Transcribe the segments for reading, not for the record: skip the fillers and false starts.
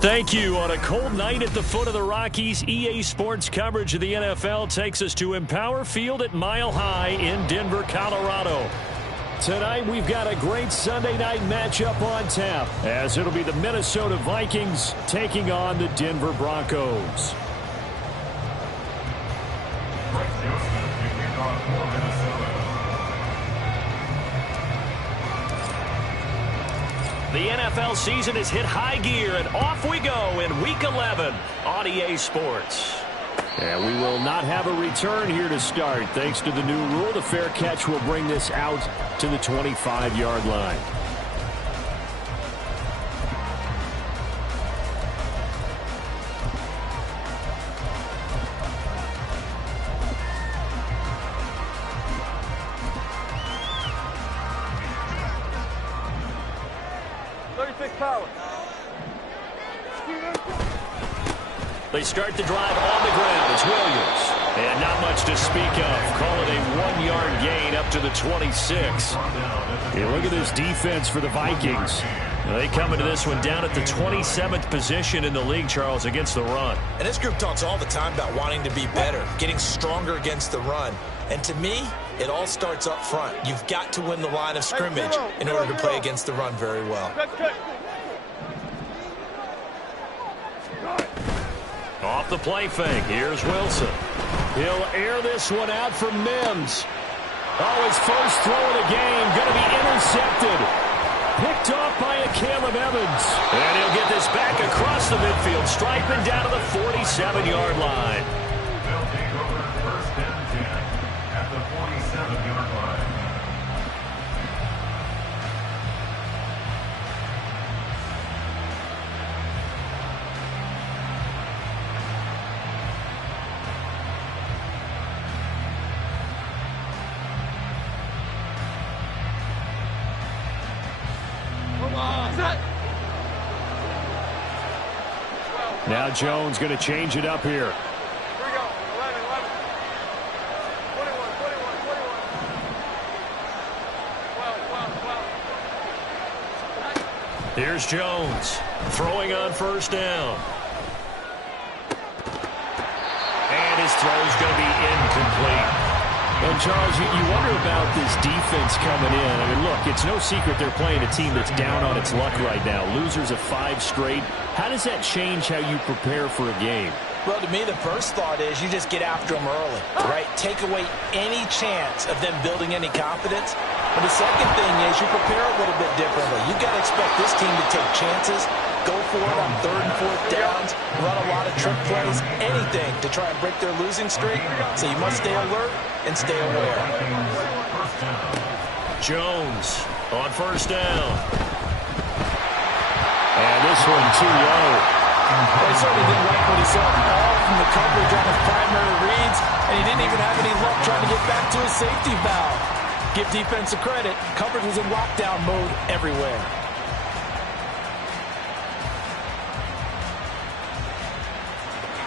Thank you. On a cold night at the foot of the Rockies, EA Sports coverage of the NFL takes us to Empower Field at Mile High in Denver, Colorado. Tonight, we've got a great Sunday night matchup on tap, as it'll be the Minnesota Vikings taking on the Denver Broncos. The NFL season has hit high gear, and off we go in Week 11 on EA Sports. And we will not have a return here to start. Thanks to the new rule, the fair catch will bring this out to the 25-yard line. They start the drive on the ground. It's Williams. And not much to speak of. Call it a 1-yard gain up to the 26. Hey, look at this defense for the Vikings. They come into this one down at the 27th position in the league, Charles, against the run. And this group talks all the time about wanting to be better, getting stronger against the run. And to me, it all starts up front. You've got to win the line of scrimmage in order to play against the run very well. Off the play fake, here's Wilson. He'll air this one out for Mims. Oh, his first throw of the game, going to be intercepted. Picked off by a Caleb Evans. And he'll get this back across the midfield stripe and down to the 47-yard line. They'll take over first and 10 at the 47-yard line. Now Jones going to change it up here. Here we go. 11, 11. 21, 21, 21. 12, 12, 12. Here's Jones throwing on first down. And his throw's going to be incomplete. And, Charles, you wonder about this defense coming in. I mean, look, it's no secret they're playing a team that's down on its luck right now. Losers of 5 straight. How does that change how you prepare for a game? Well, to me, the first thought is you just get after them early, right? Take away any chance of them building any confidence. But the second thing is you prepare a little bit differently. You've got to expect this team to take chances, go for it on 3rd and 4th downs, run a lot of trick plays, anything to try and break their losing streak. So you must stay alert and stay aware. Jones on first down. And this one too low. Well, he certainly didn't like what he saw all from the coverage on his primary reads, and he didn't even have any luck trying to get back to his safety valve. Give defensive credit. Coverage was in lockdown mode everywhere.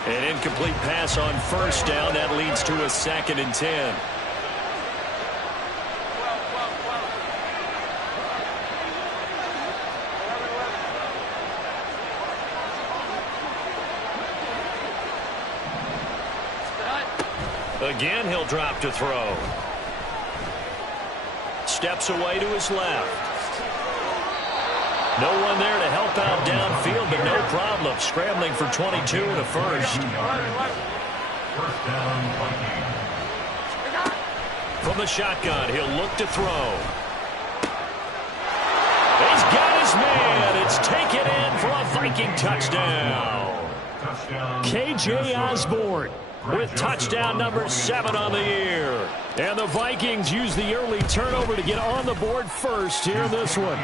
An incomplete pass on first down. That leads to a 2nd and 10. Again, he'll drop to throw. Steps away to his left. No one there to help out downfield, but no problem. Scrambling for 22 and a first. First down, Vikings. From the shotgun, he'll look to throw. He's got his man. It's taken in for a Viking touchdown. KJ Osborne with touchdown number 7 on the year. And the Vikings use the early turnover to get on the board first here in this one.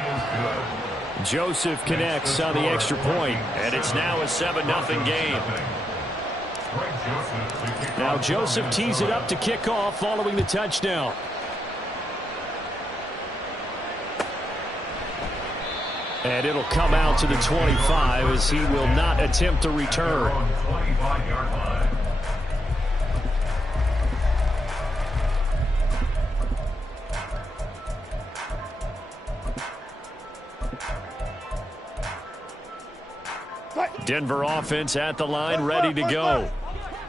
Joseph connects on the extra point, and it's now a 7-0 game. Now Joseph tees it up to kick off following the touchdown. And it'll come out to the 25 as he will not attempt to return. Denver offense at the line, ready to go.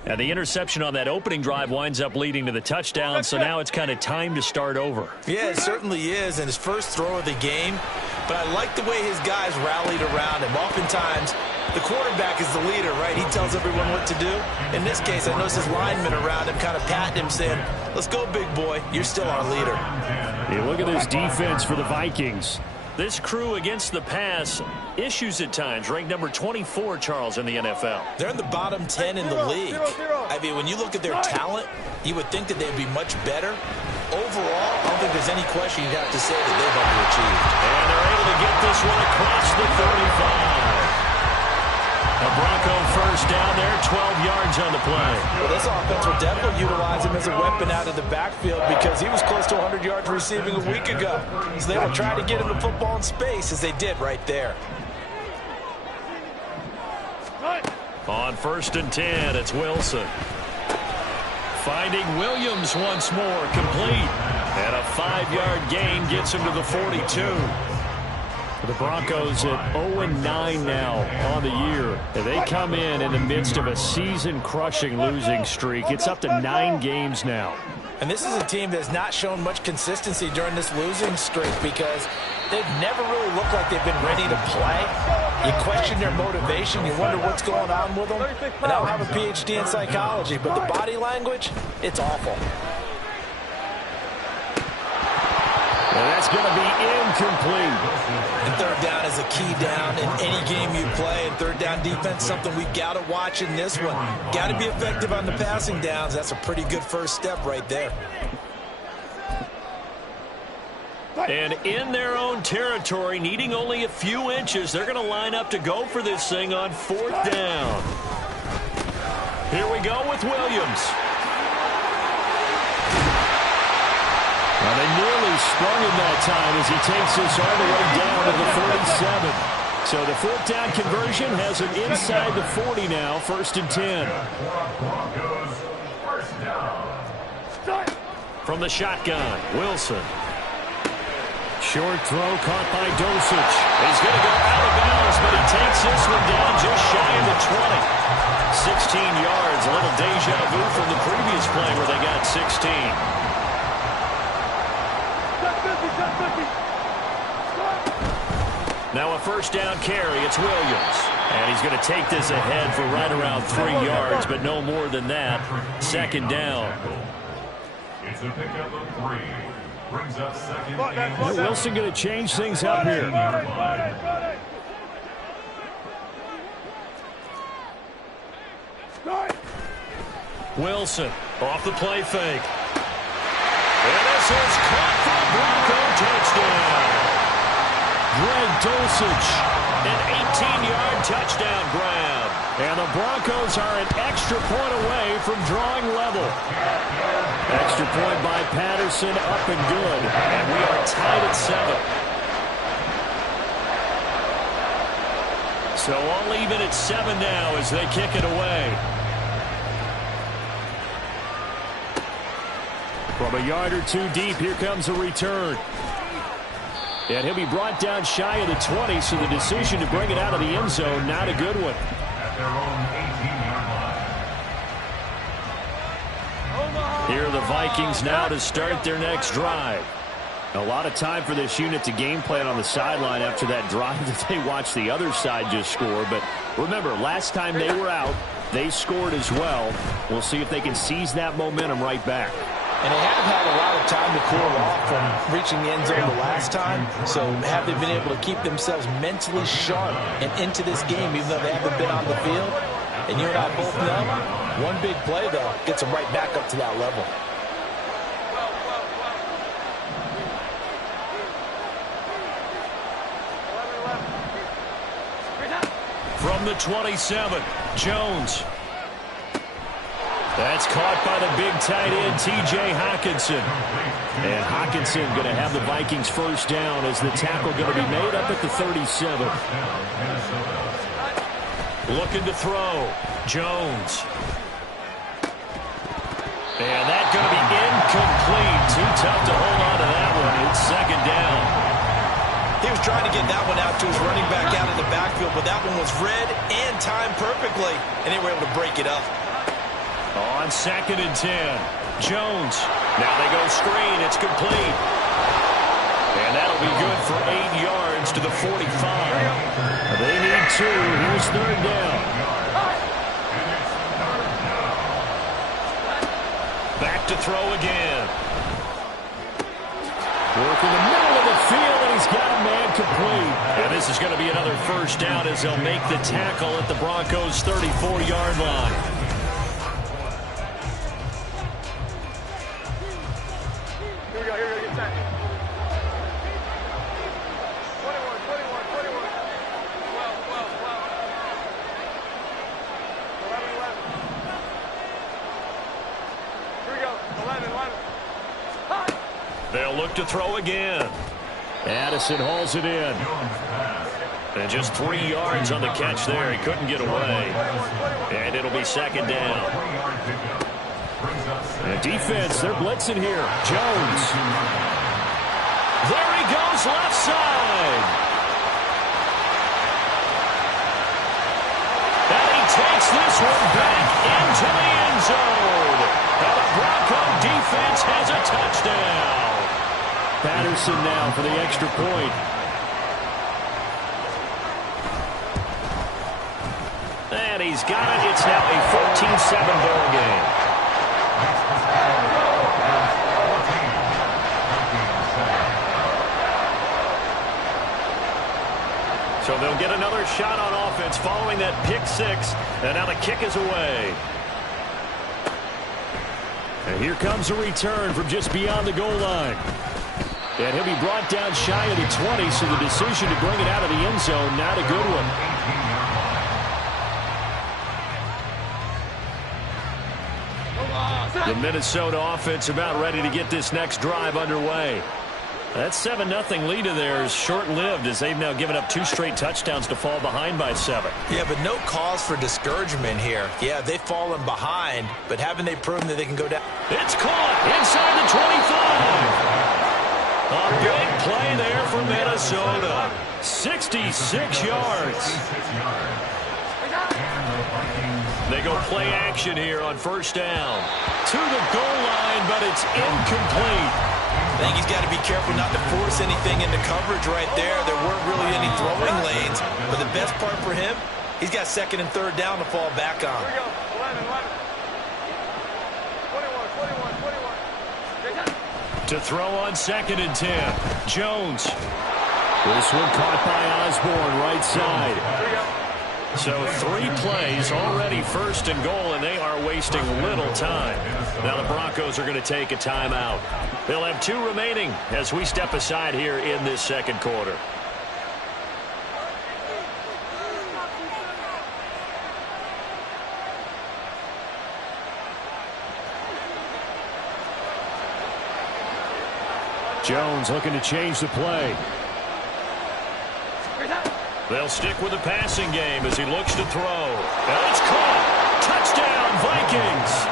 And the interception on that opening drive winds up leading to the touchdown, so now it's kind of time to start over. Yeah, it certainly is, and his first throw of the game. But I like the way his guys rallied around him. Oftentimes, the quarterback is the leader, right? He tells everyone what to do. In this case, I noticed his linemen around him kind of patting him, saying, let's go, big boy. You're still our leader. Hey, look at this defense for the Vikings. This crew against the pass, issues at times, ranked number 24, Charles, in the NFL. They're in the bottom 10 in the league. I mean, when you look at their talent, you would think that they'd be much better. Overall, I don't think there's any question you'd have to say that they've underachieved. And they're able to get this one across the 35. A Bronco first down there, 12 yards on the play. Well, this offense will definitely utilize him as a weapon out of the backfield because he was close to 100 yards receiving a week ago. So they will try to get him the football in space as they did right there. On 1st and 10, it's Wilson. Finding Williams once more, complete. And a 5-yard gain gets him to the 42. The Broncos at 0-9 now on the year. They come in the midst of a season-crushing losing streak. It's up to 9 games now. And this is a team that's not shown much consistency during this losing streak because they've never really looked like they've been ready to play. You question their motivation. You wonder what's going on with them. And I don't have a PhD in psychology, but the body language, it's awful. And that's going to be incomplete. And third down is a key down in any game you play. And third down defense, something we've got to watch in this one. Got to be effective on the passing downs. That's a pretty good first step right there. And in their own territory, needing only a few inches, they're going to line up to go for this thing on 4th down. Here we go with Williams. Well, they nearly sprung him that time as he takes this all the way down to the 47. So the 4th down conversion has him inside the 40 now, 1st and 10. From the shotgun, Wilson. Short throw caught by Dosich. He's going to go out of bounds, but he takes this one down just shy of the 20. 16 yards, a little deja vu from the previous play where they got 16. Now a 1st down carry, it's Williams. And he's going to take this ahead for right around 3 yards, but no more than that. 2nd down. It's a pickup of 3. Brings up 2nd and Wilson going to change things up here. Wilson off the play fake. And this is caught for a Bronco touchdown. Greg Dosich, an 18-yard touchdown grab. And the Broncos are an extra point away from drawing level. Extra point by Patterson, up and good. And we are tied at 7. So all even at 7 now as they kick it away. From a yard or two deep, here comes a return. And he'll be brought down shy of the 20, so the decision to bring it out of the end zone, not a good one. at their own 18-yard line. Here are the Vikings now to start their next drive. A lot of time for this unit to game plan on the sideline after that drive that they watched the other side just score. But remember, last time they were out, they scored as well. We'll see if they can seize that momentum right back. And they have had a lot of time to cool off from reaching the end zone the last time. So have they been able to keep themselves mentally sharp and into this game even though they haven't been on the field? And you and I both know, one big play, though, gets them right back up to that level. From the 27, Jones. That's caught by the big tight end, T.J. Hockenson. And Hockenson going to have the Vikings first down as the tackle going to be made up at the 37. Looking to throw. Jones. And that's going to be incomplete. Too tough to hold on to that one. It's second down. He was trying to get that one out to his running back out in the backfield, but that one was read timed perfectly, and they were able to break it up. On 2nd and 10, Jones. Now they go screen. It's complete. And that'll be good for 8 yards to the 45. They need 2. Here's 3rd down. Back to throw again. Working the middle of the field, and he's got a man complete. And this is going to be another 1st down as they'll make the tackle at the Broncos' 34-yard line. Here we go, get set. 21, 21, 21. 12, 12, 12. 11, 11. Here we go, 11, 11. They'll look to throw again. Addison hauls it in. And just 3 yards on the catch there. He couldn't get away. And it'll be 2nd down. And defense, they're blitzing here. Jones. There he goes, left side. And he takes this one back into the end zone. And the Bronco defense has a touchdown. Patterson now for the extra point. And he's got it. It's now a 14-7 ball game. So they'll get another shot on offense following that pick 6. And now the kick is away. And here comes a return from just beyond the goal line. And he'll be brought down shy of the 20, so the decision to bring it out of the end zone, not a good one. The Minnesota offense about ready to get this next drive underway. That 7-0 lead of theirs short-lived as they've now given up 2 straight touchdowns to fall behind by 7. Yeah, but no cause for discouragement here. Yeah, they've fallen behind, but haven't they proven that they can go down? It's caught inside the 25. A big play there for Minnesota. 66 yards. They go play action here on 1st down. To the goal line, but it's incomplete. I think he's got to be careful not to force anything into coverage right there. There weren't really any throwing lanes, but the best part for him, he's got 2nd and 3rd down to fall back on. Here we go, 11, 11. 21, 21, 21. To throw on 2nd and 10. Jones. This one caught by Osborne, right side. So 3 plays already 1st and goal, and they are wasting little time. Now the Broncos are going to take a timeout. They'll have 2 remaining as we step aside here in this 2nd quarter. Jones looking to change the play. They'll stick with the passing game as he looks to throw. And it's caught. Touchdown, Vikings.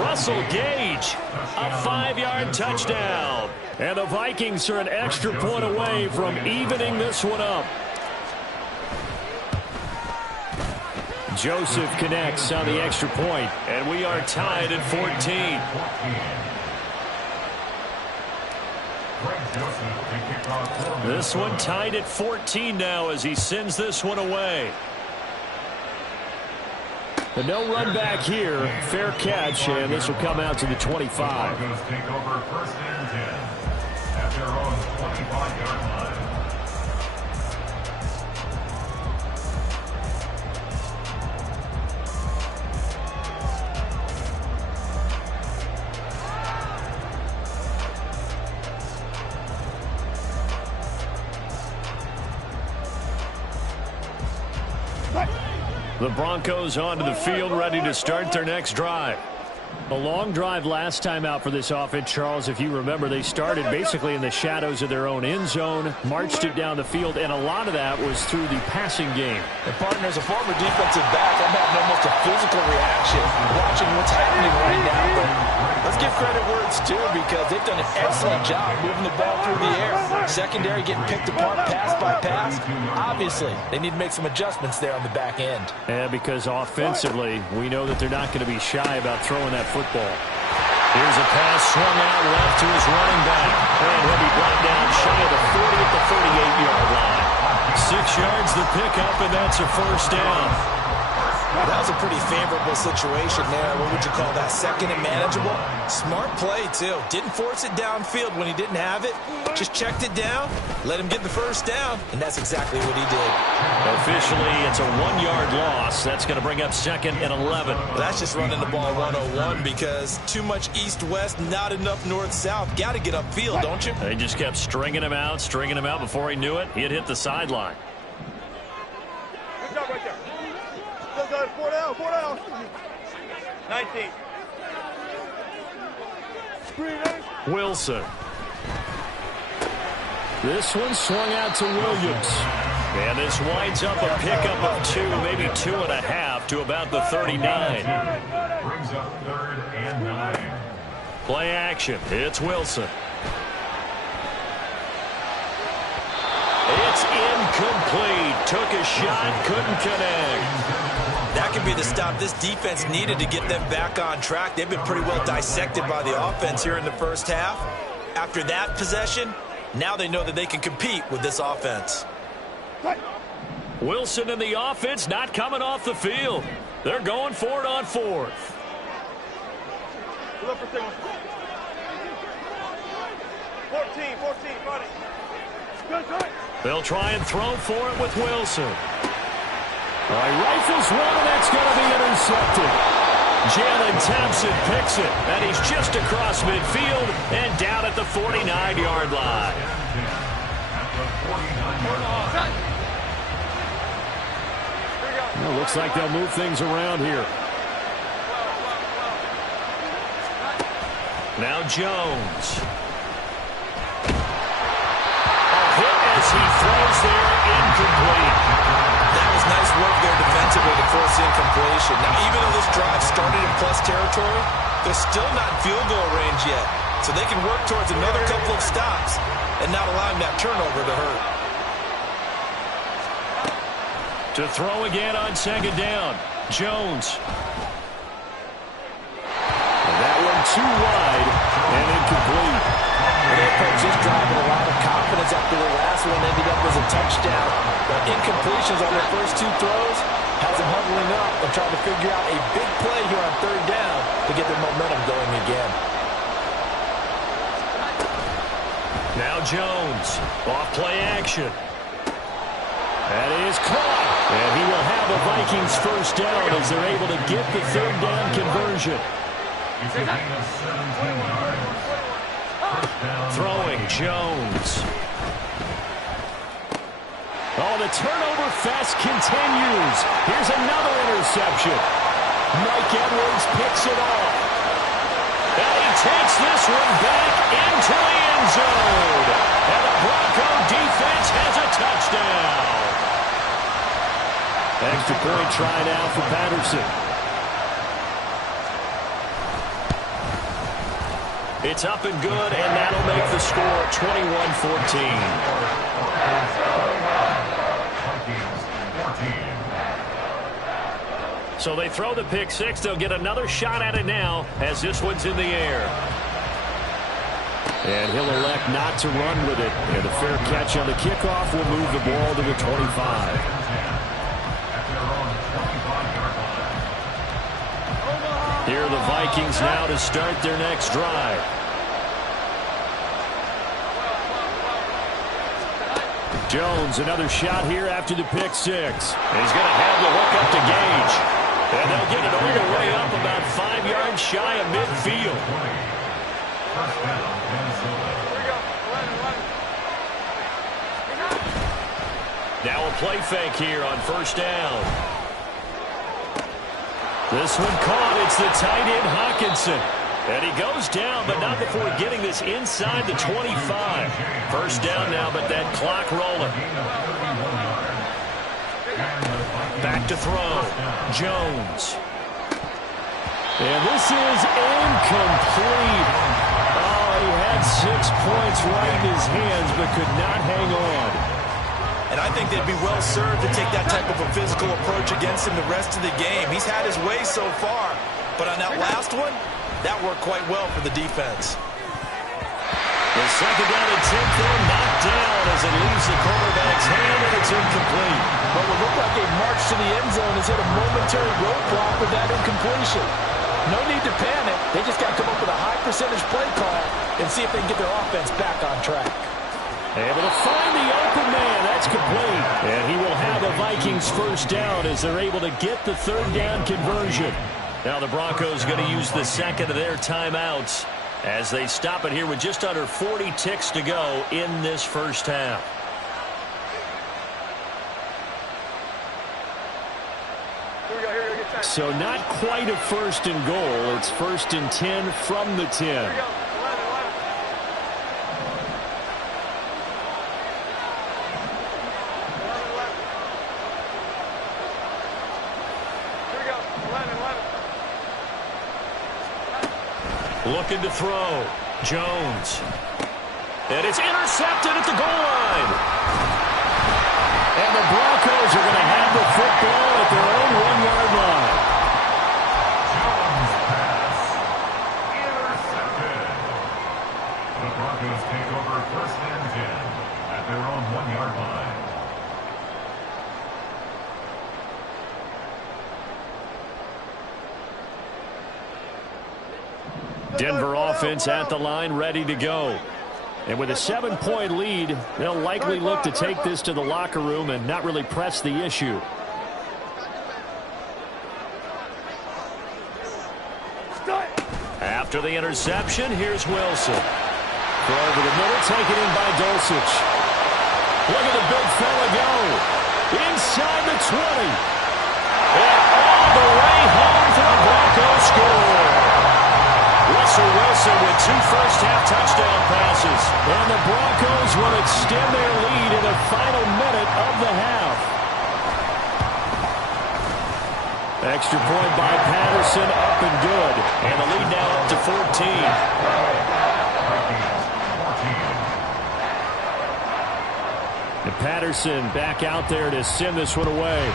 Russell Gage, a 5-yard touchdown. And the Vikings are an extra point away from evening this one up. Joseph connects on the extra point, and we are tied at 14. This one tied at 14 now as he sends this one away. The no run back here, fair catch, and this will come out to the 25. Broncos take over 1st and 10 at their own 25-yard line. The Broncos onto the field ready to start their next drive. A long drive last time out for this offense, Charles. If you remember, they started basically in the shadows of their own end zone, marched it down the field, and a lot of that was through the passing game. And partner, as a former defensive back, I'm having almost a physical reaction watching what's happening right now. But let's give credit where it's due, because they've done an excellent job moving the ball through the air. Secondary getting picked apart pass by pass. Obviously, they need to make some adjustments there on the back end. Yeah, because offensively, we know that they're not going to be shy about throwing that football. Here's a pass swung out left to his running back. And he'll be brought down shy of the 40 at the 38-yard line. 6 yards the pickup, and that's a first down. That was a pretty favorable situation there. What would you call that? Second and manageable? Smart play, too. Didn't force it downfield when he didn't have it. Just checked it down, let him get the first down, and that's exactly what he did. Officially, it's a 1-yard loss. That's going to bring up 2nd and 11. Well, that's just running the ball 101, because too much east-west, not enough north-south. Got to get upfield, don't you? They just kept stringing him out before he knew it. He had hit the sideline. Good job right there. Go, guys. 4 down. 19. Wilson. This one swung out to Williams. And this winds up a pickup of 2, maybe 2.5 to about the 39. Brings up 3rd and 9. Play action. It's Wilson. It's incomplete. Took a shot, couldn't connect. That could be the stop this defense needed to get them back on track. They've been pretty well dissected by the offense here in the first half. After that possession, now they know that they can compete with this offense. Wilson and the offense not coming off the field. They're going for it on 4th. Look for 14, buddy. Good. They'll try and throw for it with Wilson. All right, rifles one, and that's going to be intercepted. Jalen Thompson picks it, and he's just across midfield and down at the 49-yard line. Well, looks like they'll move things around here. Now Jones. A hit as he throws there, incomplete. That was nice work there defensively to force the incompletion. Now, even though this drive started in plus territory, they're still not in field goal range yet. So they can work towards another couple of stops and not allowing that turnover to hurt. To throw again on 2nd down. Jones. And that one too wide and incomplete. They approached this drive with a lot of confidence after the last one ended up as a touchdown. But incompletions on their first 2 throws has them huddling up and trying to figure out a big play here on 3rd down to get their momentum going again. Now Jones. Off play action. That is caught. And he will have the Vikings first down as they're able to get the 3rd down conversion. Throwing Jones. Oh, the turnover fest continues. Here's another interception. Mike Edwards picks it off. And he takes this one back into the end zone. And the Bronco defense has a touchdown. Extra point try now for Patterson. It's up and good, and that'll make the score 21-14. So they throw the pick 6. They'll get another shot at it now as this one's in the air. And he'll elect not to run with it. And a fair catch on the kickoff will move the ball to the 25. Here are the Vikings now to start their next drive. Jones, another shot here after the pick 6. And he's going to have the hook up to Gage. And they'll get it all the way up about 5 yards shy of midfield. Now a play fake here on 1st down. This one caught. It's the tight end, Hawkinson. And he goes down, but not before getting this inside the 25. First down now, but that clock rolling. Back to throw. Jones. And this is incomplete. Oh, he had 6 points right in his hands, but could not hang on. And I think they'd be well served to take that type of a physical approach against him the rest of the game. He's had his way so far, but on that last one, that worked quite well for the defense. The second down and 10 for him, knocked down as it leaves the quarterback's hand, and it's incomplete. But what looked like a march to the end zone has hit a momentary roadblock with that incompletion. No need to panic. They just got to come up with a high percentage play call and see if they can get their offense back on track. Able to find the open man. That's complete. And he will have a Vikings first down as they're able to get the third down conversion. Now the Broncos going to use the second of their timeouts as they stop it here with just under 40 ticks to go in this first half. So not quite a first and goal. It's first and 10 from the 10. Looking to throw. Jones. And it's intercepted at the goal line. And the Broncos are going to have the football at their own 1-yard line. Jones pass. Intercepted. The Broncos take over first and 10 at their own 1-yard line. Denver offense at the line, ready to go. And with a 7-point lead, they'll likely look to take this to the locker room and not really press the issue. After the interception, here's Wilson. Throw over the middle, taken in by Dulcich. Look at the big fella go. Inside the 20. And all the way home for the Broncos score. Russell Wilson with 2 first-half touchdown passes. And the Broncos will extend their lead in the final minute of the half. Extra point by Patterson, up and good. And the lead now up to 14. And Patterson back out there to send this one away.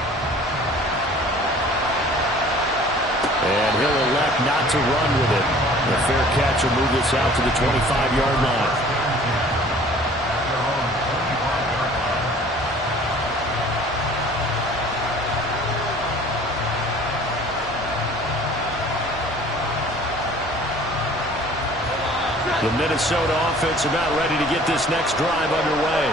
And he'll elect not to run with it. A fair catch will move this out to the 25-yard line. The Minnesota offense about ready to get this next drive underway.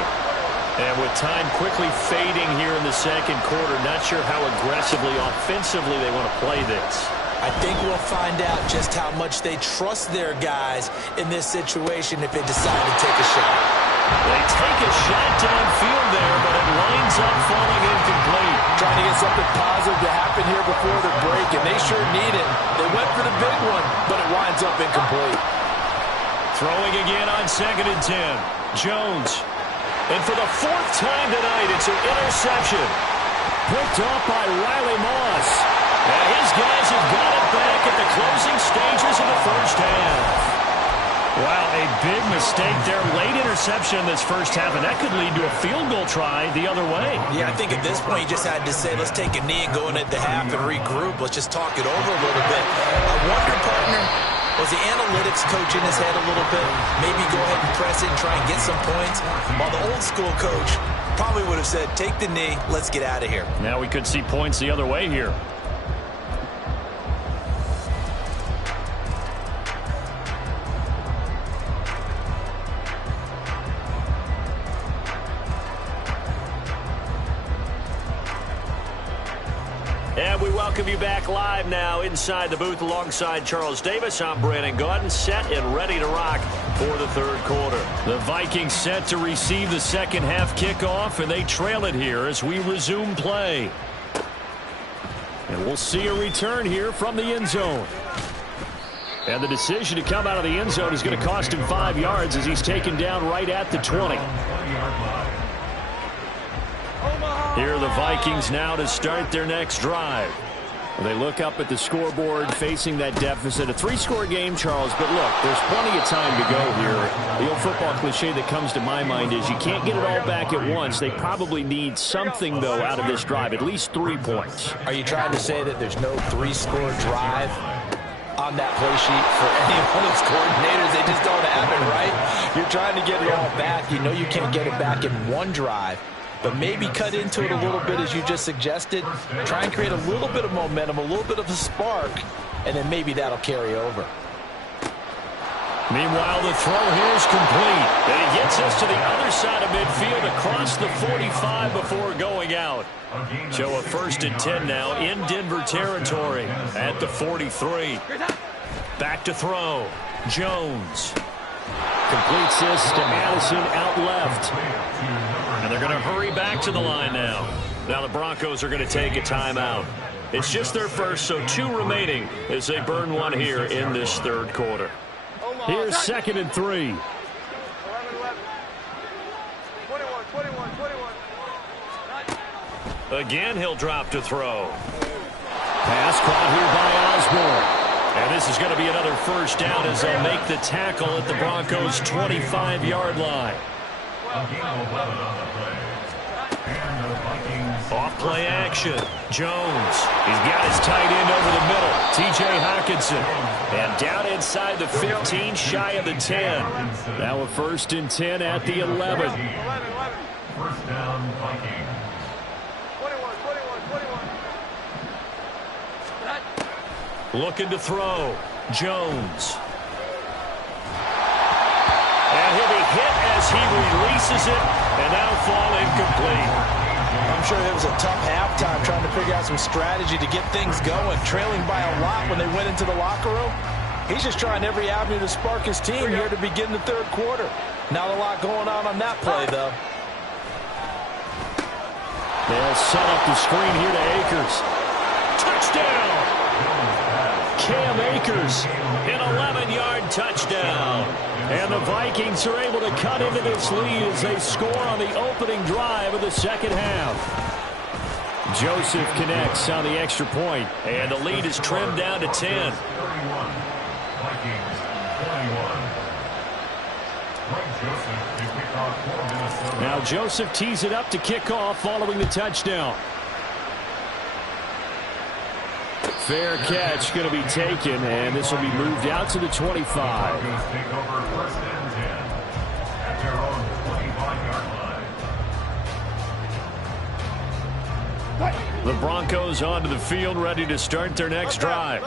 And with time quickly fading here in the second quarter, not sure how aggressively, offensively they want to play this. I think we'll find out just how much they trust their guys in this situation if they decide to take a shot. They take a shot downfield there, but it lines up falling incomplete. Trying to get something positive to happen here before the break, and they sure need it. They went for the big one, but it winds up incomplete. Throwing again on second and 10. Jones. And for the 4th time tonight, it's an interception. Picked off by Riley Moss. And his guys have got it back at the closing stages of the first half. Wow, a big mistake there. Late interception in this first half, and that could lead to a field goal try the other way. Yeah, I think at this point you just had to say, let's take a knee and go in at the half and regroup. Let's just talk it over a little bit. I wonder, partner, was the analytics coach in his head a little bit? Maybe go ahead and press it and try and get some points? While the old school coach probably would have said, take the knee, let's get out of here. Now we could see points the other way here. And we welcome you back live now inside the booth alongside Charles Davis. I'm Brandon Gaudin, set and ready to rock for the third quarter. The Vikings set to receive the second half kickoff, and they trail it here as we resume play. And we'll see a return here from the end zone. And the decision to come out of the end zone is going to cost him 5 yards as he's taken down right at the 20. Here are the Vikings now to start their next drive. They look up at the scoreboard facing that deficit. A 3-score game, Charles, but look, there's plenty of time to go here. The old football cliche that comes to my mind is you can't get it all back at once. They probably need something, though, out of this drive, at least 3 points. Are you trying to say that there's no 3-score drive on that play sheet for any one of those coordinators? They just don't have it, right? You're trying to get it all back. You know you can't get it back in one drive. But maybe cut into it a little bit as you just suggested. Try and create a little bit of momentum, a little bit of a spark, and then maybe that'll carry over. Meanwhile, the throw here is complete. And he gets us to the other side of midfield across the 45 before going out. So a 1st and 10 now in Denver territory at the 43. Back to throw. Jones. Completes this to Addison out left. And they're going to hurry back to the line now. Now the Broncos are going to take a timeout. It's just their first, so 2 remaining as they burn one here in this 3rd quarter. Here's 2nd and 3. 11, 21. Again, he'll drop to throw. Pass caught here by Osborne. And this is going to be another 1st down as they'll make the tackle at the Broncos' 25-yard line. Off play action. Jones. He's got his tight end over the middle. T.J. Hockenson. And down inside the 15, shy of the 10. Now a 1st and 10 at the 11. 1st down, Vikings. 21. Looking to throw. Jones. And he'll be hit as he releases it, and that'll fall incomplete. I'm sure it was a tough halftime trying to figure out some strategy to get things going, trailing by a lot when they went into the locker room. He's just trying every avenue to spark his team here to begin the 3rd quarter. Not a lot going on that play, though. They'll set up the screen here to Akers. Touchdown! Cam Akers, an 11-yard touchdown. And the Vikings are able to cut into this lead as they score on the opening drive of the 2nd half. Joseph connects on the extra point, and the lead is trimmed down to 10. Now Joseph tees it up to kick off following the touchdown. Fair catch going to be taken, and this will be moved out to the 25. The Broncos onto the field, ready to start their next drive.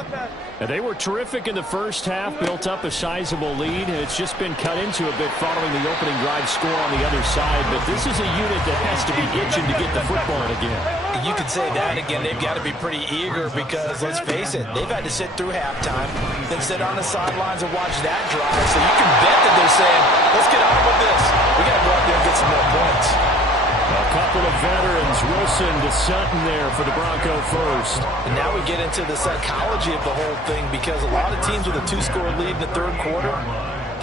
And they were terrific in the 1st half, built up a sizable lead. It's just been cut into a bit following the opening drive score on the other side. But this is a unit that has to be itching to get the football again. You could say that again. They've got to be pretty eager because, let's face it, they've had to sit through halftime, then sit on the sidelines and watch that drive. So you can bet that they're saying, let's get on with this. We got to go out there and get some more points. A couple of veterans, Wilson to Sutton there for the Bronco first. And now we get into the psychology of the whole thing because a lot of teams with a 2-score lead in the 3rd quarter,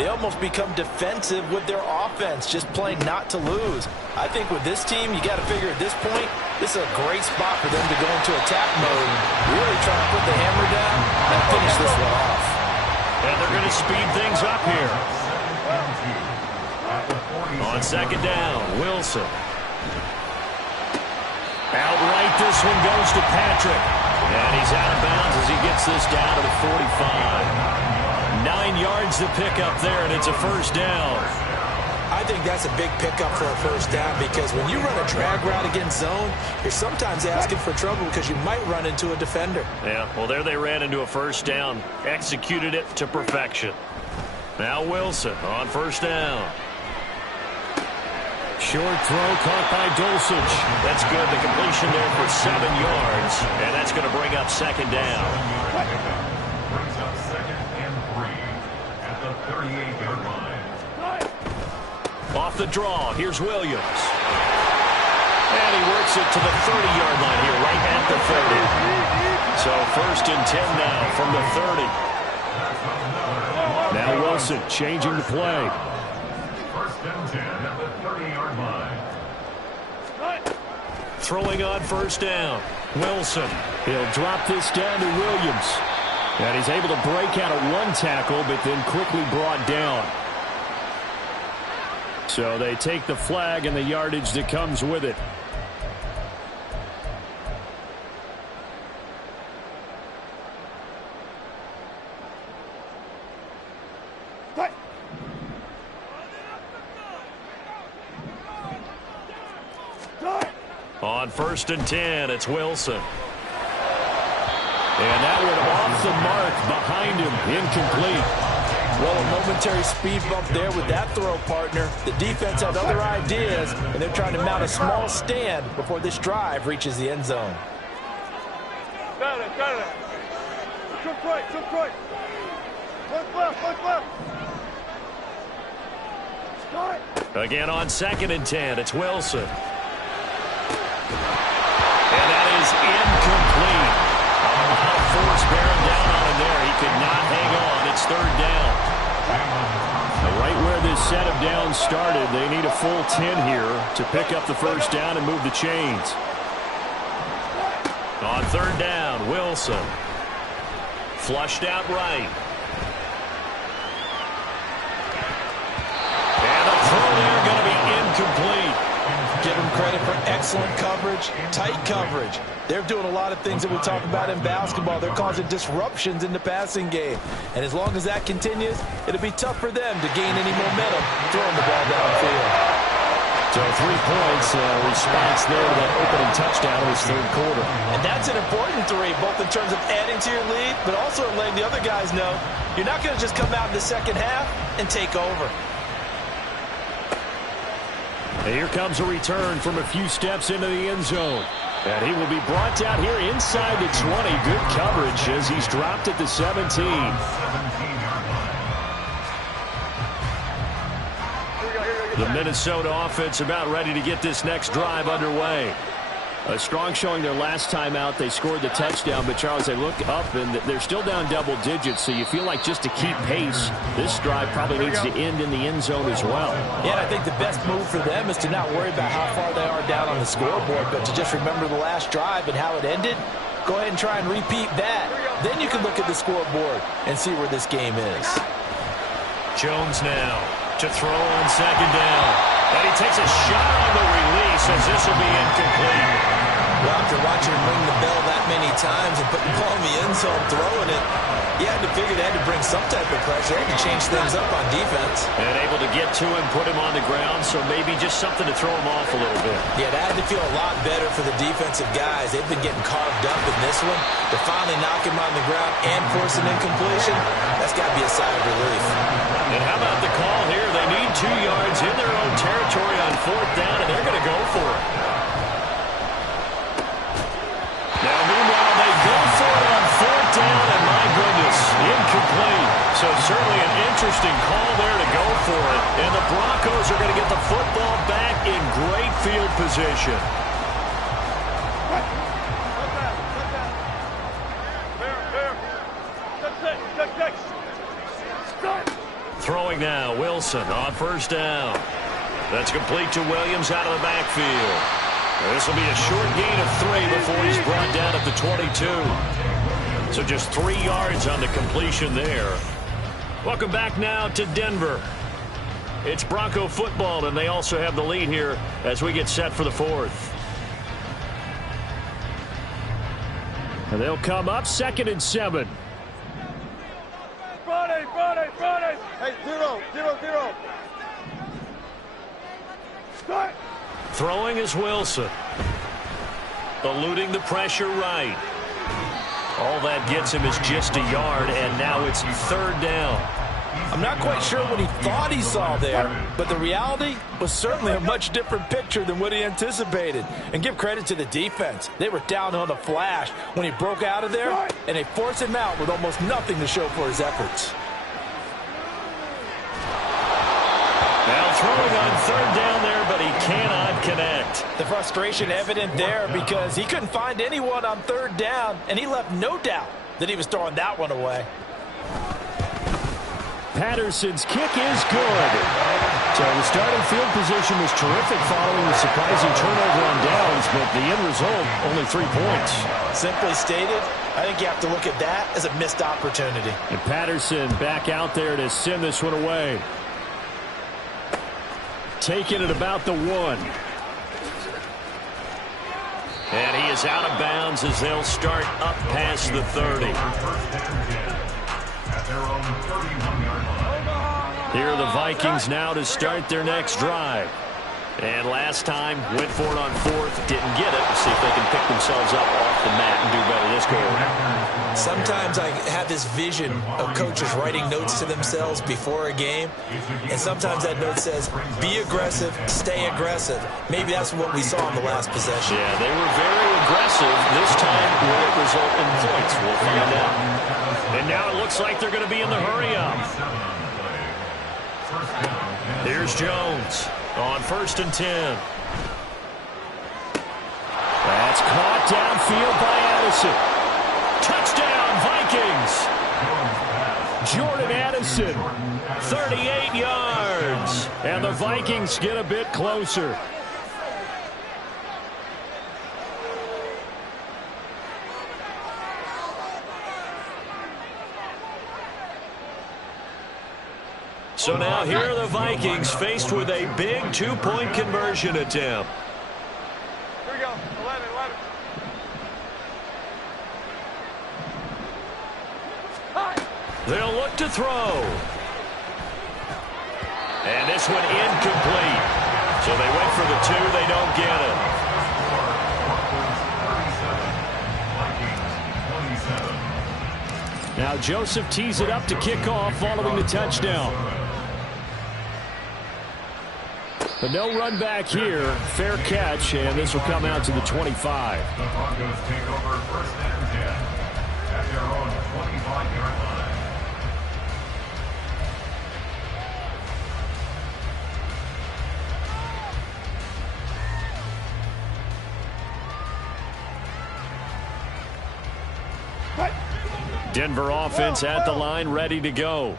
they almost become defensive with their offense, just playing not to lose. I think with this team, you got to figure at this point, this is a great spot for them to go into attack mode, really try to put the hammer down and finish this one off. And they're going to speed things up here. On 2nd down, Wilson. Outright, this one goes to Patrick. And he's out of bounds as he gets this down to the 45. 9 yards to pick up there, and it's a 1st down. I think that's a big pickup for a 1st down because when you run a drag route against zone, you're sometimes asking for trouble because you might run into a defender. Yeah, well, there they ran into a 1st down. Executed it to perfection. Now Wilson on 1st down. Short throw caught by Dulcich. That's good. The completion there for 7 yards. And that's going to bring up 2nd down. Brings up 2nd and 3 at the 38-yard line. Off the draw, here's Williams. And he works it to the 30-yard line here, right at the 30. So 1st and 10 now from the 30. Now Wilson changing the play. 1st and 10 at the 30-yard line. Throwing on 1st down. Wilson. He'll drop this down to Williams. And he's able to break out of one tackle, but then quickly brought down. So they take the flag and the yardage that comes with it. On 1st and 10, it's Wilson. And that one off the mark behind him, incomplete. Well, a momentary speed bump there with that throw, partner. The defense had other ideas, and they're trying to mount a small stand before this drive reaches the end zone. Got it. Took right. Look left. Start. Again on 2nd and 10, it's Wilson. And that is incomplete. A lot of force bearing down on him there. He could not hang on. It's 3rd down. Right where this set of downs started, they need a full 10 here to pick up the 1st down and move the chains. On 3rd down, Wilson. Flushed out right. And the throw there going to be incomplete. Give them credit for excellent coverage, tight coverage. They're doing a lot of things that we talk about in basketball. They're causing disruptions in the passing game. And as long as that continues, it'll be tough for them to gain any momentum throwing the ball downfield. So 3 points, response there to that opening touchdown in his 3rd quarter. And that's an important 3, both in terms of adding to your lead, but also letting the other guys know you're not going to just come out in the second half and take over. And here comes a return from a few steps into the end zone. And he will be brought down here inside the 20. Good coverage as he's dropped at the 17. The Minnesota offense about ready to get this next drive underway. A strong showing their last time out. They scored the touchdown, but Charles, they look up and they're still down double digits, so you feel like just to keep pace, this drive probably needs to end in the end zone as well. Yeah, I think the best move for them is to not worry about how far they are down on the scoreboard, but to just remember the last drive and how it ended. Go ahead and try and repeat that. Then you can look at the scoreboard and see where this game is. Jones now to throw on 2nd down. And he takes a shot on the release as this will be incomplete. Well, after watching him ring the bell that many times and putting the ball in the end zone, throwing it, you had to figure they had to bring some type of pressure. They had to change things up on defense. And able to get to him, put him on the ground, so maybe just something to throw him off a little bit. Yeah, that had to feel a lot better for the defensive guys. They've been getting carved up in this one. To finally knock him on the ground and force an incompletion, that's got to be a sigh of relief. And how about the call here? They need 2 yards in their own territory on 4th down, and they're going to go for it. Now, meanwhile, they go for it on 4th down, and my goodness, incomplete. So certainly an interesting call there to go for it. And the Broncos are going to get the football back in great field position. Throwing now, Wilson on 1st down. That's complete to Williams out of the backfield. This will be a short gain of 3 before he's brought down at the 22. So just 3 yards on the completion there. Welcome back now to Denver. It's Bronco football, and they also have the lead here as we get set for the 4th. And they'll come up 2nd and 7. Friday. Hey, 0. Start. Throwing is Wilson. Eluding the pressure right. All that gets him is just a yard, and now it's 3rd down. I'm not quite sure what he thought he saw there, but the reality was certainly a much different picture than what he anticipated. And give credit to the defense. They were down on the flash when he broke out of there, and they forced him out with almost nothing to show for his efforts. Now throwing on 3rd down there, but he cannot connect. The frustration evident there because he couldn't find anyone on third down, and he left no doubt that he was throwing that one away. Patterson's kick is good. So the starting field position was terrific following the surprising turnover on downs, but the end result, only 3 points. Simply stated, I think you have to look at that as a missed opportunity. And Patterson back out there to send this one away. Taking it about the 1. And he is out of bounds as they'll start up past the 30. Here are the Vikings now to start their next drive. And last time, went for it on 4th, didn't get it. We'll see if they can pick themselves up off the mat and do better this go around. Sometimes I have this vision of coaches writing notes to themselves before a game, and sometimes that note says, be aggressive, stay aggressive. Maybe that's what we saw in the last possession. Yeah, they were very aggressive. This time, will it result in points? We'll find out. And now it looks like they're going to be in the hurry-up. Here's Jones on 1st and 10. That's caught downfield by Addison. Touchdown, Vikings! Jordan Addison, 38 yards. And the Vikings get a bit closer. So now here are the Vikings faced with a big 2-point conversion attempt. Here we go. 11. They'll look to throw. And this one incomplete. So they went for the 2. They don't get it. Now Joseph tees it up to kick off following the touchdown. But no run back here. Fair catch, and this will come out to the 25. The Broncos take over 1st and 10 at their own 25-yard line. Denver offense at the line, ready to go.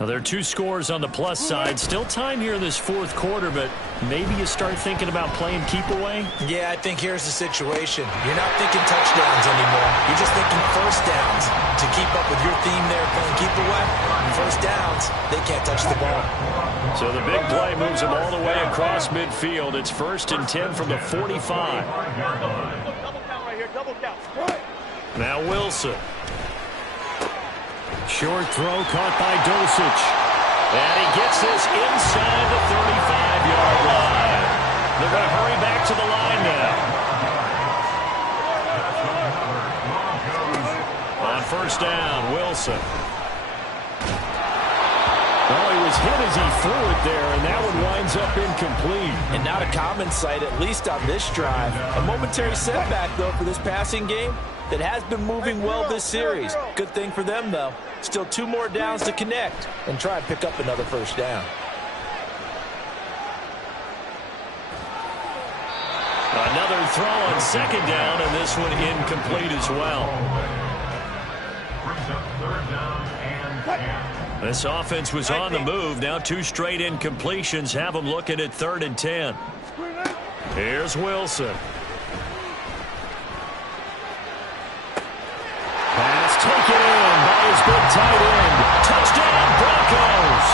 Now, there are 2 scores on the plus side. Still time here in this 4th quarter, but maybe you start thinking about playing keep away? Yeah, I think here's the situation. You're not thinking touchdowns anymore. You're just thinking first downs. To keep up with your theme there, playing keep away, first downs, they can't touch the ball. So the big play moves them all the way across midfield. It's 1st and 10 from the 45. Double count right here. Double count. Now Wilson. Short throw caught by Dosich. And he gets this inside the 35-yard line. They're going to hurry back to the line now. On 1st down, Wilson. Oh, he was hit as he threw it there, and that one winds up incomplete. And not a common sight, at least on this drive. A momentary setback, though, for this passing game that has been moving well this series. Good thing for them, though. Still 2 more downs to connect and try and pick up another first down. Another throw on 2nd down, and this one incomplete as well. Brings up 3rd down and 10. This offense was on the move. Now 2 straight incompletions have them looking at 3rd and 10. Here's Wilson. Pass taken in by his big tight end. Touchdown, Broncos!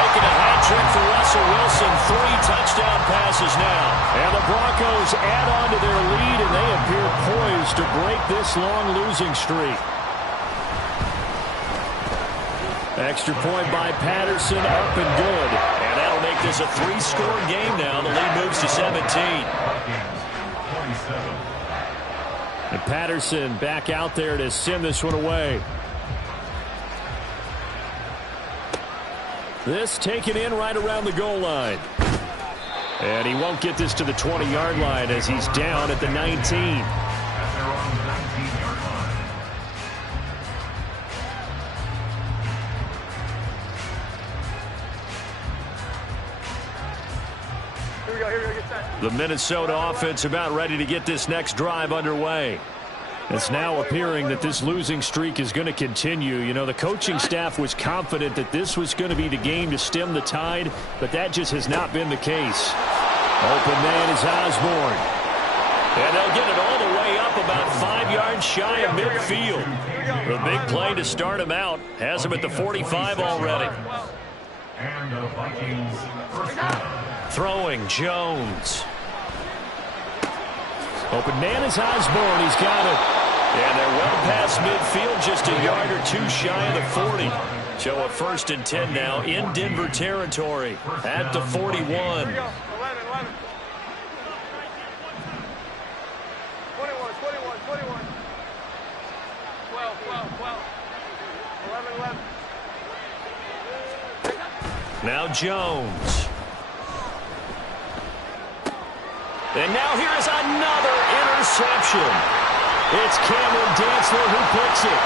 Making a hat trick for Russell Wilson. 3 touchdown passes now. And the Broncos add on to their lead, and they appear poised to break this long losing streak. Extra point by Patterson, up and good. And that'll make this a 3-score game now. The lead moves to 17. And Patterson back out there to send this one away. This taken in right around the goal line. And he won't get this to the 20-yard line as he's down at the 19. Here we The Minnesota offense about ready to get this next drive underway. It's now appearing that this losing streak is going to continue. You know, the coaching staff was confident that this was going to be the game to stem the tide, but that just has not been the case. Open man is Osborne. And they'll get it all the way up about 5 yards shy of midfield. The big play to start him out has him at the 45 already. And the Vikings first down. Throwing Jones. Open man is Osborne. He's got it. And they're well past midfield, just a yard or two shy of the 40. So a 1st and 10 now in Denver territory at the 41. 11. 21. 12. 11. Now Jones. And now here is another interception. It's Cameron Dantzler who picks it.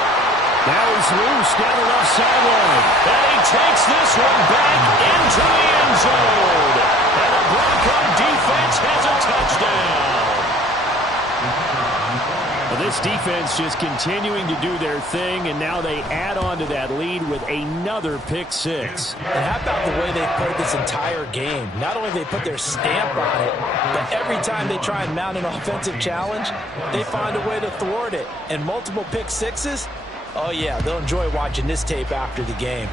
Now he's loose down the left sideline. And he takes this one back into the end zone. And the Bronco defense has a touchdown. Well, this defense just continuing to do their thing, and now they add on to that lead with another pick six. And how about the way they played this entire game? Not only they put their stamp on it, but every time they try and mount an offensive challenge, they find a way to thwart it. And multiple pick sixes, oh yeah, they'll enjoy watching this tape after the game.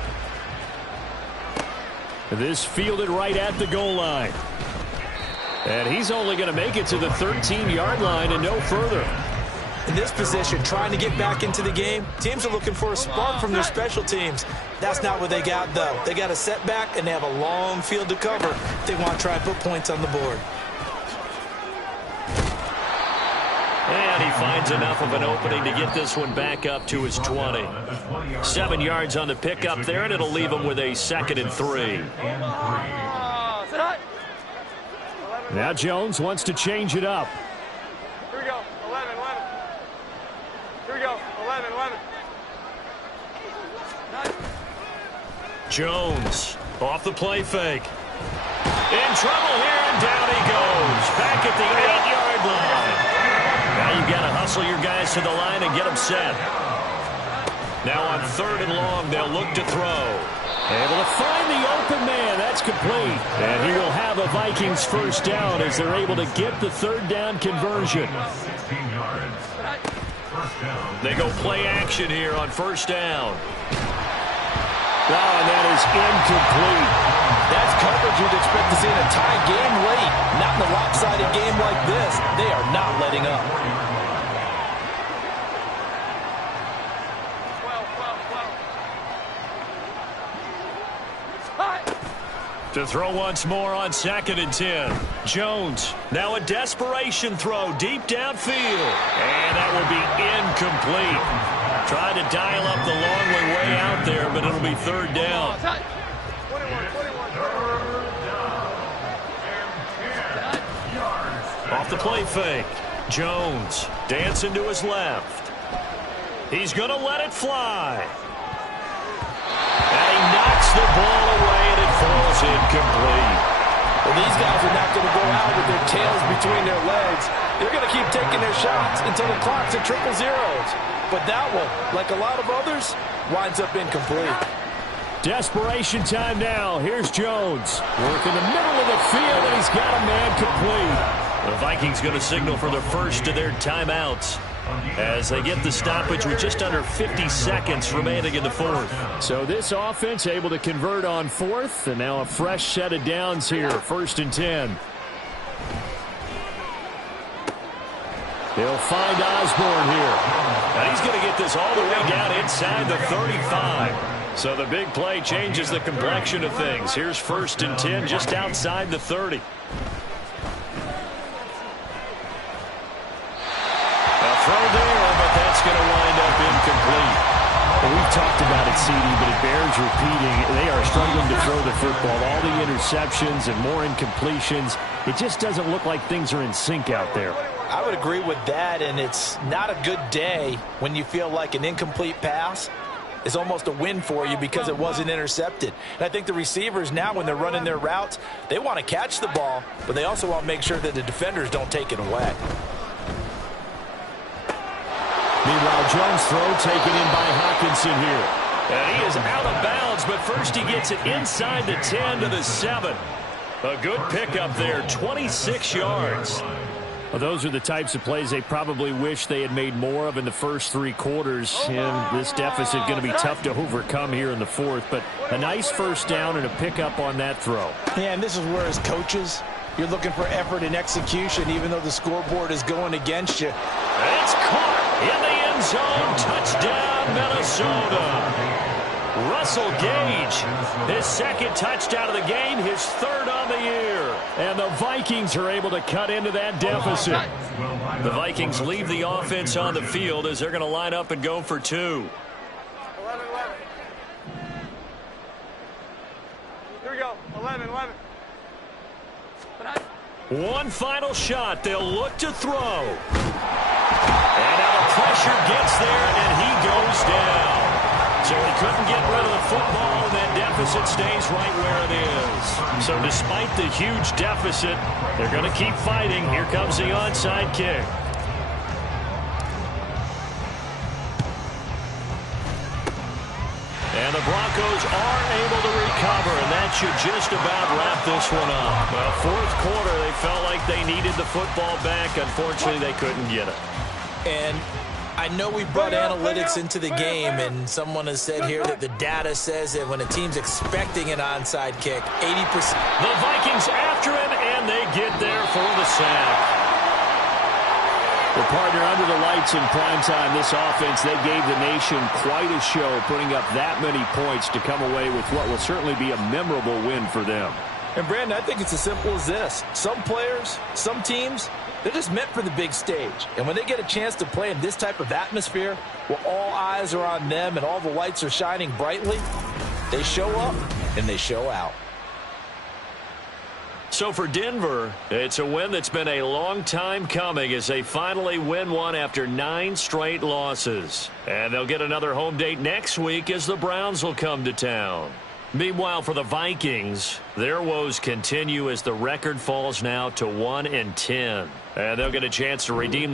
This fielded right at the goal line. And he's only going to make it to the 13-yard line and no further. In this position, trying to get back into the game, teams are looking for a spark from their special teams. That's not what they got, though. They got a setback, and they have a long field to cover. They want to try and put points on the board. And he finds enough of an opening to get this one back up to his 20. 7 yards on the pickup there, and it'll leave him with a 2nd and 3. Now Jones wants to change it up. Here we go. 11. Here we go. 11. Jones off the play fake. In trouble here, and down he goes. Back at the 8-yard line. Now you've got to hustle your guys to the line and get them set. Now on 3rd and long, they'll look to throw. Able to find the open man. That's complete. And he will have a Vikings first down as they're able to get the 3rd down conversion. 16 yards. First down. They go play action here on 1st down. And that is incomplete. That's coverage you'd expect to see in a tie game late. Not in a lopsided game like this. They are not letting up. 12. To throw once more on 2nd and 10. Jones, now a desperation throw deep downfield. And that will be incomplete. Trying to dial up the long way out there, but it'll be 3rd down. 21. Off the play fake. Jones dancing to his left. He's going to let it fly. And he knocks the ball away, and it falls incomplete. Well, these guys are not going to go out with their tails between their legs. They're going to keep taking their shots until the clock's at 000. But that one, like a lot of others, winds up incomplete. Desperation time now. Here's Jones. Working the middle of the field, and he's got a man complete. The Vikings going to signal for the first of their timeouts as they get the stoppage with just under 50 seconds remaining in the 4th. So this offense able to convert on 4th, and now a fresh set of downs here, 1st and 10. They'll find Osborne here. And he's going to get this all the way down inside the 35. So the big play changes the complexion of things. Here's 1st and 10 just outside the 30. A throw there, but that's going to wind up incomplete. Well, we've talked about it, CD, but it bears repeating. They are struggling to throw the football. All the interceptions and more incompletions. It just doesn't look like things are in sync out there. I would agree with that, and it's not a good day when you feel like an incomplete pass is almost a win for you because it wasn't intercepted. And I think the receivers now, when they're running their routes, they want to catch the ball, but they also want to make sure that the defenders don't take it away. Meanwhile, Jones' throw taken in by Hockenson here. And he is out of bounds, but first he gets it inside the 10 to the 7. A good pickup there, 26 yards. Well, those are the types of plays they probably wish they had made more of in the first 3 quarters. And this deficit going to be tough to overcome here in the 4th. But a nice first down and a pickup on that throw. Yeah, and this is where, as coaches, you're looking for effort and execution, even though the scoreboard is going against you. It's caught in the end zone. Touchdown, Minnesota. Russell Gage, his 2nd touchdown of the game, his 3rd on the year. And the Vikings are able to cut into that deficit. The Vikings leave the offense on the field as they're going to line up and go for 2. 11. Here we go. 11. One final shot. They'll look to throw. And now the pressure gets there, and he goes down. So he couldn't get rid of the football, and that deficit stays right where it is. So despite the huge deficit, they're going to keep fighting. Here comes the onside kick. And the Broncos are able to recover, and that should just about wrap this one up. Well, 4th quarter, they felt like they needed the football back. Unfortunately, they couldn't get it. And I know we brought analytics into the game, and someone has said here that the data says that when a team's expecting an onside kick, 80%. The Vikings after him, and they get there for the sack. Well, partner, under the lights in primetime, this offense, they gave the nation quite a show, putting up that many points to come away with what will certainly be a memorable win for them. And, Brandon, I think it's as simple as this. Some players, some teams, they're just meant for the big stage. And when they get a chance to play in this type of atmosphere, where all eyes are on them and all the lights are shining brightly, they show up and they show out. So for Denver, it's a win that's been a long time coming as they finally win one after 9 straight losses. And they'll get another home date next week as the Browns will come to town. Meanwhile, for the Vikings, their woes continue as the record falls now to 1-10. And they'll get a chance to redeem